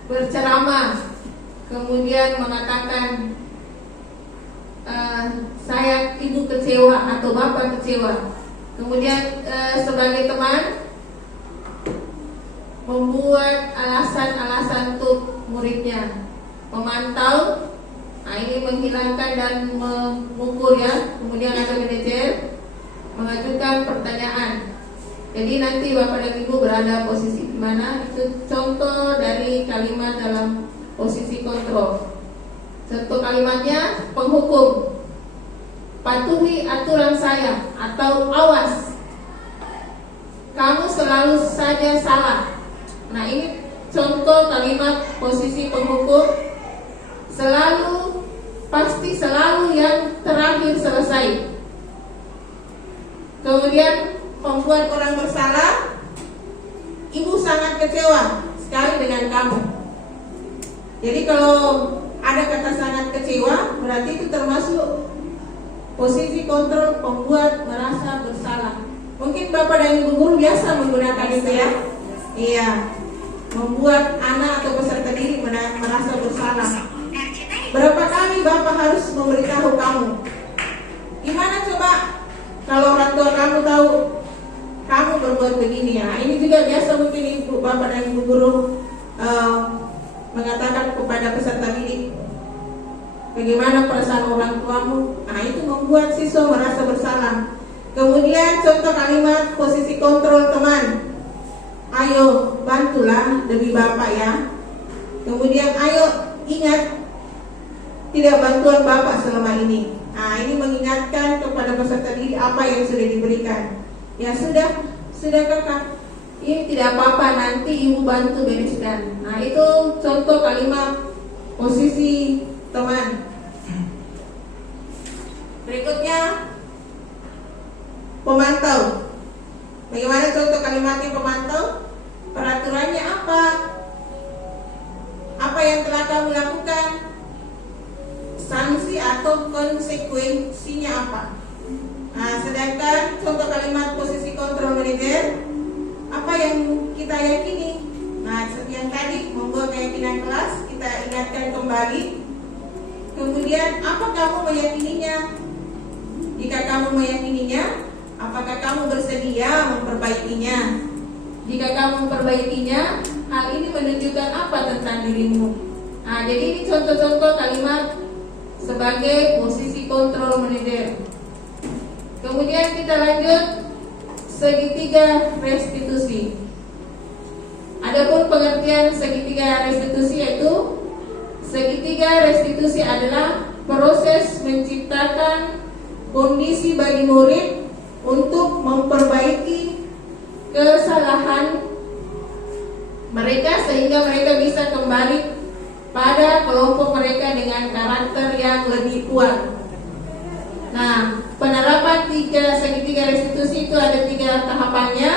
berceramah, kemudian mengatakan saya ibu kecewa atau bapak kecewa. Kemudian sebagai teman membuat alasan-alasan untuk muridnya, memantau. Ini menghilangkan dan mengukur ya. Kemudian ada manajer mengajukan pertanyaan. Jadi nanti Bapak dan Ibu berada posisi di mana? Itu contoh dari kalimat dalam posisi kontrol. Contoh kalimatnya penghukum. Patuhi aturan saya atau awas. Kamu selalu saja salah. Nah, ini contoh kalimat posisi penghukum. Selalu, pasti selalu yang terakhir selesai. Kemudian membuat orang bersalah. Ibu sangat kecewa sekali dengan kamu. Jadi kalau ada kata sangat kecewa, berarti itu termasuk posisi kontrol pembuat merasa bersalah. Mungkin Bapak dan Ibu guru biasa menggunakan itu ya. Iya, membuat anak atau peserta didik merasa bersalah. Berapa kali Bapak harus memberitahu kamu? Gimana coba kalau orang tua kamu tahu kamu berbuat begini ya? Ini juga biasa mungkin Ibu, Bapak dan Ibu guru mengatakan kepada peserta didik, bagaimana perasaan orang tuamu? Nah, itu membuat siswa merasa bersalah. Kemudian contoh kalimat posisi kontrol teman. Ayo bantulah demi Bapak ya. Kemudian ayo ingat tidak bantuan Bapak selama ini. Nah, ini mengingatkan kepada peserta didik apa yang sudah diberikan. Ya sudah Kakak. Ini tidak apa-apa, nanti Ibu bantu bereskan. Nah, itu contoh kalimat posisi teman. Berikutnya pemantau. Bagaimana contoh kalimatnya pemantau? Peraturannya apa? Apa yang telah kamu lakukan? Sanksi atau konsekuensinya apa? Nah, sedangkan contoh kalimat posisi kontrol manajer, apa yang kita yakini? Nah, yang tadi membuat keyakinan kelas, kita ingatkan kembali. Kemudian, apa kamu meyakininya? Jika kamu meyakininya, apakah kamu bersedia memperbaikinya? Jika kamu memperbaikinya, hal ini menunjukkan apa tentang dirimu? Nah, jadi ini contoh-contoh kalimat sebagai posisi kontrol manajer. Kemudian kita lanjut segitiga restitusi. Adapun pengertian segitiga restitusi yaitu segitiga restitusi adalah proses menciptakan kondisi bagi murid untuk memperbaiki kesalahan mereka sehingga mereka bisa kembali pada kelompok mereka dengan karakter yang lebih kuat. Nah, penerapan segitiga restitusi itu ada 3 tahapannya.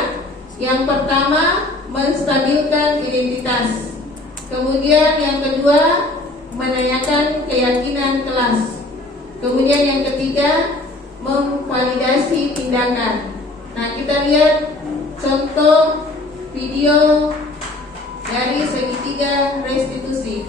Yang pertama, menstabilkan identitas. Kemudian yang kedua, menanyakan keyakinan kelas. Kemudian yang ketiga, memvalidasi tindakan. Nah, kita lihat contoh video dari segitiga restitusi.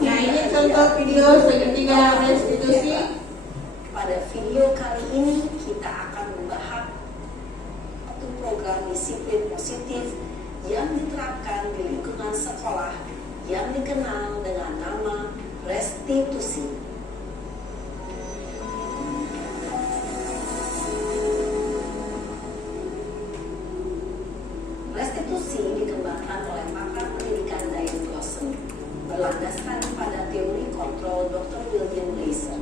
Ya, ini contoh untuk video segitiga restitusi. Pada video kali ini kita akan membahas satu program disiplin positif yang diterapkan di lingkungan sekolah yang dikenal dengan nama restitusi. Restitusi dikembangkan oleh pakar pendidikan Diane Glosson berlandaskan pada teori kontrol Dr. William Gleiser.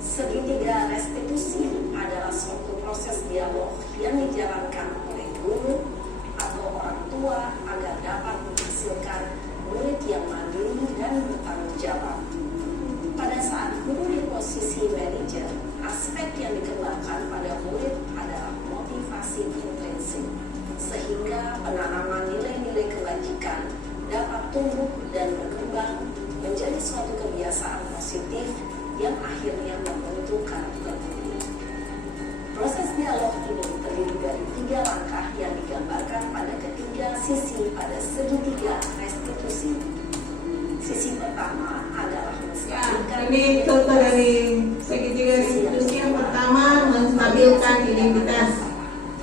Segitiga restitusi adalah suatu proses dialog yang dijalankan oleh guru atau orang tua agar dapat menghasilkan murid yang mandiri dan bertanggung jawab. Pada saat guru di posisi manajer, aspek yang dikembangkan pada murid adalah motivasi intrinsik, sehingga penanaman nilai-nilai kebajikan dapat tumbuh dan berkembang menjadi suatu kebiasaan positif yang akhirnya membentuk karakter murid. Proses dialog ini terdiri dari 3 langkah yang digambarkan pada ketiga sisi pada segitiga restitusi. Sisi pertama adalah menstabilkan Ini contoh dari segitiga restitusi. Yang pertama, menstabilkan identitas.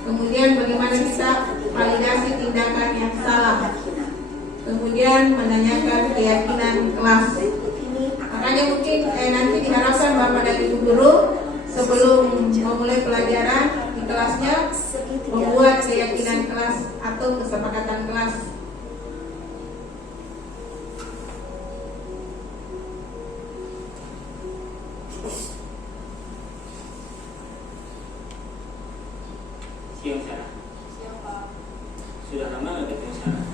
Kemudian bagaimana kita validasi tindakan yang salah. Kemudian menanyakan keyakinan kelas. Makanya mungkin nanti diharapkan Bapak dan Ibu guru sebelum memulai pelajaran di kelasnya membuat keyakinan kelas atau kesepakatan kelas. Siang Sarah. Siang Pak. Sudah lama nggak ketemu Sarah?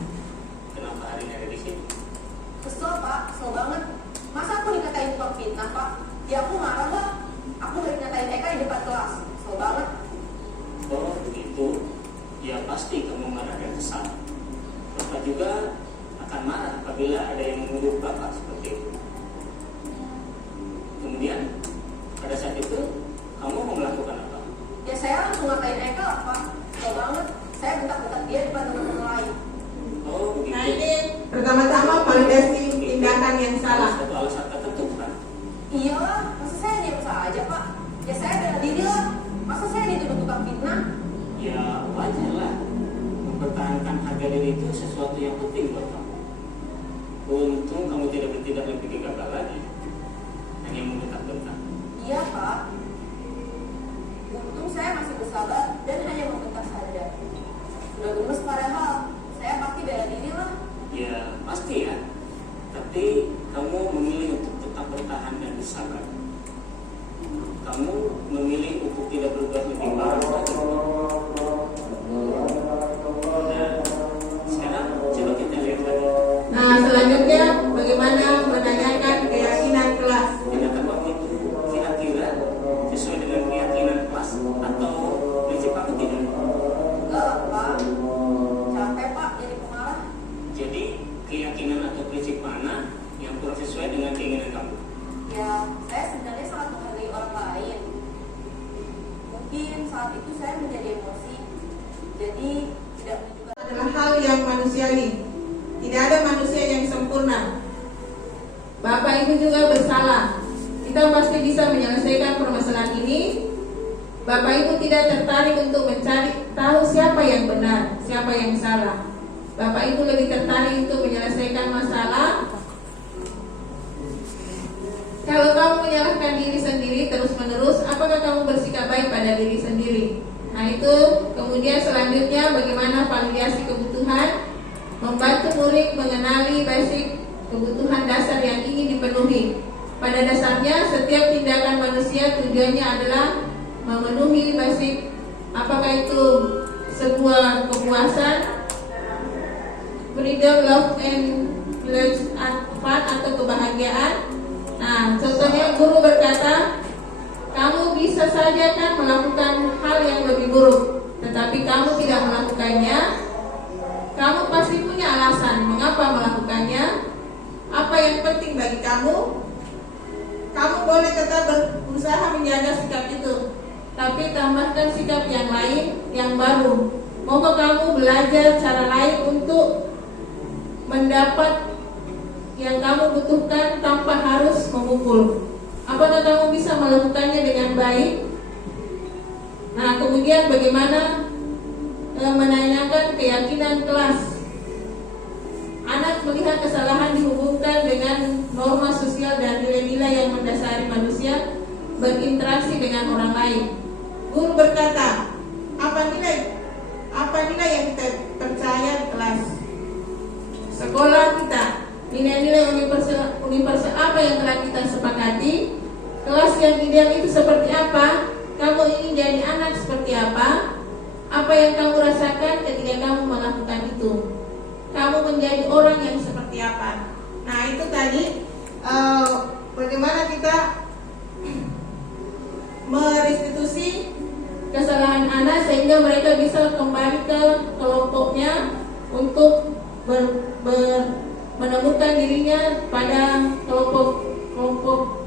Kenapa hari ini ada di sini? Kesel Pak, kesel banget. Masa aku dikatain tukang fitnah Pak? Ya aku marah lah. Aku udah dikatain Eka di depan kelas. Kesel banget. Oh begitu. Ya pasti kamu marah dan kesal. Bapak juga akan marah apabila ada yang menuduh Bapak seperti itu. Kemudian pada saat itu kamu mau melakukan apa? Ya saya langsung ngatain Eka lah Pak. Kesel banget. Saya bentak-bentak dia di depan teman-teman lain. Oh begitu. Nah ini pertama-tama validasi tindakan yang salah. Satu alasan tertentu kan? Iya lah, masa saya diam saja Pak? Ya saya bela diri lah. Masa saya dituduh tukang fitnah? Ya wajar lah. Mempertahankan harga diri itu sesuatu yang penting buat kamu. Untung kamu tidak bertindak lebih gegabah lagi. Hanya membentak-bentak. Iya Pak. Untung saya masih bersabar dan hanya membentak saja. Sudah gemes padahal. Saya pasti bela diri lah. Ya pasti ya. Tapi kamu memilih untuk tetap bertahan dan bersabar. Kamu memilih untuk tidak berbuat lebih parah lagi. Nah, sekarang coba kita lihat lagi. Nah selanjutnya bagaimana menanyakan keyakinan kelas. Tindakan kamu itu kira-kira sesuai dengan keyakinan kelas atau prinsip kamu tidak? Enggak lah Pak. Capek Pak jadi pemarah. Jadi keyakinan atau prinsip mana yang kurang sesuai dengan keinginan kamu? Ya saya sebenarnya sangat menghargai orang lain. Mungkin saat itu saya menjadi emosi. Jadi tidak menunjukkan. Adalah hal yang manusiawi. Tidak ada manusia yang sempurna. Bapak Ibu juga bersalah. Kita pasti bisa menyelesaikan permasalahan ini. Bapak Ibu tidak tertarik untuk mencari tahu siapa yang benar, siapa yang salah. Bapak Ibu lebih tertarik untuk menyelesaikan masalah. Kalau kamu menyalahkan diri sendiri terus-menerus, apakah kamu bersikap baik pada diri sendiri? Nah itu, kemudian selanjutnya bagaimana validasi kebutuhan, membantu murid mengenali basic kebutuhan dasar yang ingin dipenuhi. Pada dasarnya, setiap tindakan manusia tujuannya adalah memenuhi basic, apakah itu sebuah kepuasan, freedom, love, and pleasure, atau kebahagiaan. Nah, contohnya guru berkata, kamu bisa saja kan melakukan hal yang lebih buruk, tetapi kamu tidak melakukannya. Kamu pasti punya alasan mengapa melakukannya. Apa yang penting bagi kamu? Kamu boleh tetap berusaha menjaga sikap itu, tapi tambahkan sikap yang lain, yang baru. Moga kamu belajar cara lain untuk mendapat yang kamu butuhkan tanpa memukul. Apakah kamu bisa melakukannya dengan baik? Nah, kemudian bagaimana menanyakan keyakinan kelas? Anak melihat kesalahan dihubungkan dengan norma sosial dan nilai-nilai yang mendasari manusia berinteraksi dengan orang lain. Guru berkata, apa nilai yang kita percaya di kelas? Sekolah kita, nilai-nilai universal apa yang telah kita sepakati? Kelas yang ideal itu seperti apa? Kamu ingin jadi anak seperti apa? Apa yang kamu rasakan ketika kamu melakukan itu? Kamu menjadi orang yang seperti apa? Nah, itu tadi bagaimana kita merestitusi kesalahan anak sehingga mereka bisa kembali ke kelompoknya untuk menemukan dirinya pada kelompok.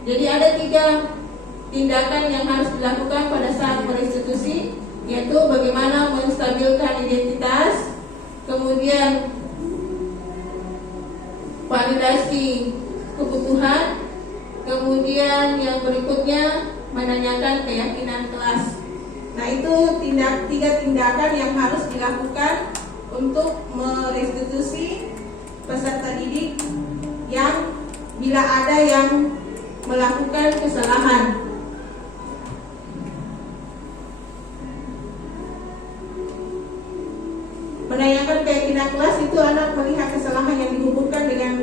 Jadi ada 3 tindakan yang harus dilakukan pada saat merestitusi, yaitu bagaimana menstabilkan identitas, kemudian validasi kebutuhan, kemudian yang berikutnya menanyakan keyakinan kelas. Nah, itu 3 tindakan yang harus dilakukan untuk merestitusi peserta didik yang bila ada yang melakukan kesalahan. Menanyakan keyakinan kelas itu anak melihat kesalahan yang dihubungkan dengan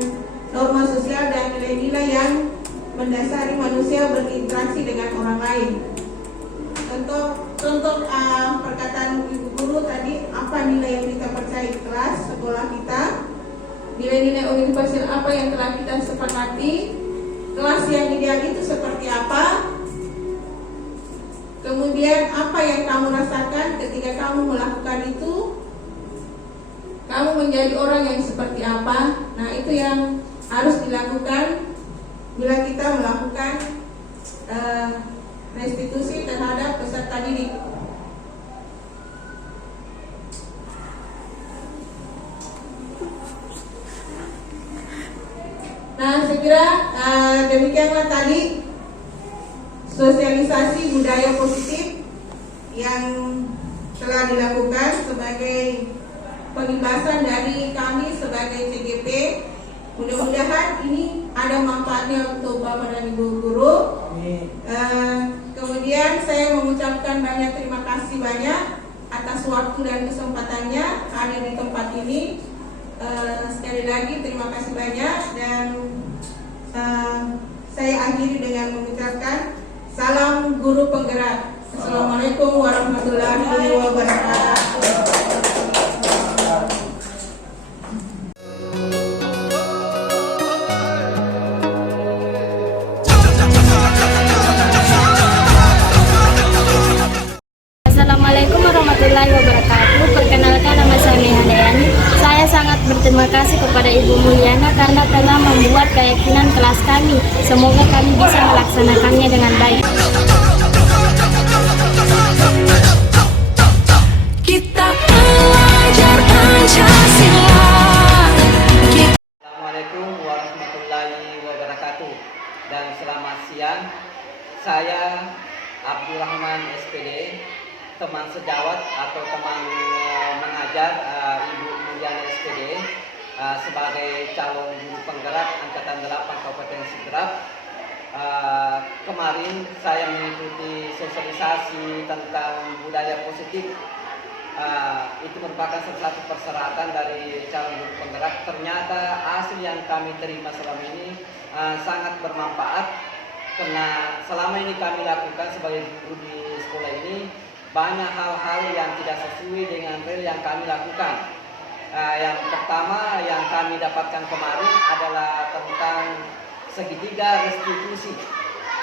norma sosial dan nilai-nilai yang mendasari manusia berinteraksi dengan orang lain. Contoh perkataan ibu guru tadi, apa nilai yang kita percaya di kelas sekolah kita, nilai-nilai universal apa yang telah kita sepakati, kelas yang ideal itu seperti apa, kemudian apa yang kamu rasakan ketika kamu melakukan itu, kamu menjadi orang yang seperti apa. Nah, itu yang harus dilakukan bila kita melakukan restitusi terhadap peserta didik. Nah, saya kira demikianlah tadi sosialisasi budaya positif yang telah dilakukan sebagai pelibasan dari kami sebagai CGP. Mudah-mudahan ini ada manfaatnya untuk Bapak dan Ibu guru. Kemudian saya mengucapkan terima kasih banyak atas waktu dan kesempatannya hadir di tempat ini. Sekali lagi terima kasih banyak, dan saya akhiri dengan mengucapkan salam guru penggerak. Assalamualaikum warahmatullahi wabarakatuh. Assalamualaikum warahmatullahi wabarakatuh. Perkenalkan, nama saya Mehadayani. Saya sangat berterima kasih kepada Ibu Mulyana karena telah membuat keyakinan kelas kami. Semoga kami bisa melaksanakannya dengan baik. Kita belajar Pancasila. Assalamualaikum warahmatullahi wabarakatuh, dan selamat siang. Saya Abdurrahman SPD, teman sejawat atau teman mengajar Ibu Mulyana SPD sebagai calon guru penggerak Angkatan 8 Kabupaten Sidrap. Kemarin saya mengikuti sosialisasi tentang budaya positif. Itu merupakan salah satu persyaratan dari calon guru penggerak. Ternyata hasil yang kami terima selama ini sangat bermanfaat, karena selama ini kami lakukan sebagai guru di sekolah ini banyak hal-hal yang tidak sesuai dengan real yang kami lakukan. Yang pertama yang kami dapatkan kemarin adalah tentang segitiga restitusi.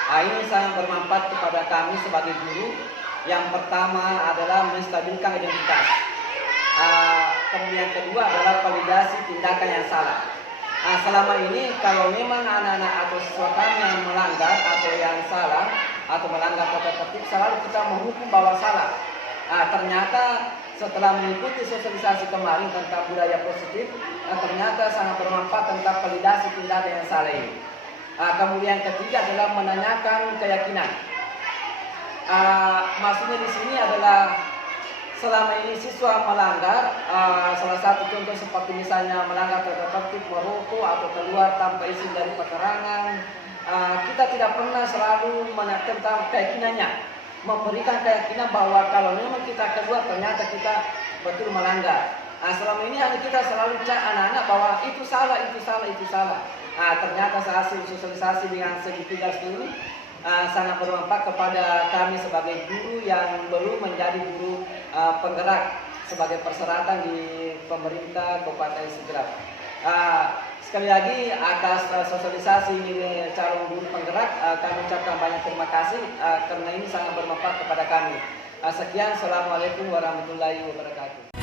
Ini sangat bermanfaat kepada kami sebagai guru. Yang pertama adalah menstabilkan identitas. Kemudian kedua adalah validasi tindakan yang salah. Selama ini kalau memang anak-anak atau siswa kami yang melanggar atau yang salah atau melanggar tata tertib, selalu kita menghukum bahwa salah. Ternyata setelah mengikuti sosialisasi kemarin tentang budaya positif, ternyata sangat bermanfaat tentang validasi tindakan yang salah ini. Kemudian ketiga adalah menanyakan keyakinan. Maksudnya di sini adalah selama ini siswa melanggar, salah satu contoh seperti misalnya melanggar tata tertib, merokok atau keluar tanpa izin dari keterangan, kita tidak pernah selalu tentang keyakinannya, memberikan keyakinan bahwa kalau memang kita keluar ternyata kita betul melanggar. Selama ini hanya kita selalu cak anak-anak bahwa itu salah, itu salah, itu salah. Ternyata hasil sosialisasi dengan segitiga ini sangat bermanfaat kepada kami sebagai guru yang belum menjadi guru penggerak sebagai persyaratan di pemerintah Kabupaten Sidrap. Sekali lagi atas sosialisasi ini calon guru penggerak, kami ucapkan banyak terima kasih karena ini sangat bermanfaat kepada kami. Sekian, Assalamualaikum warahmatullahi wabarakatuh.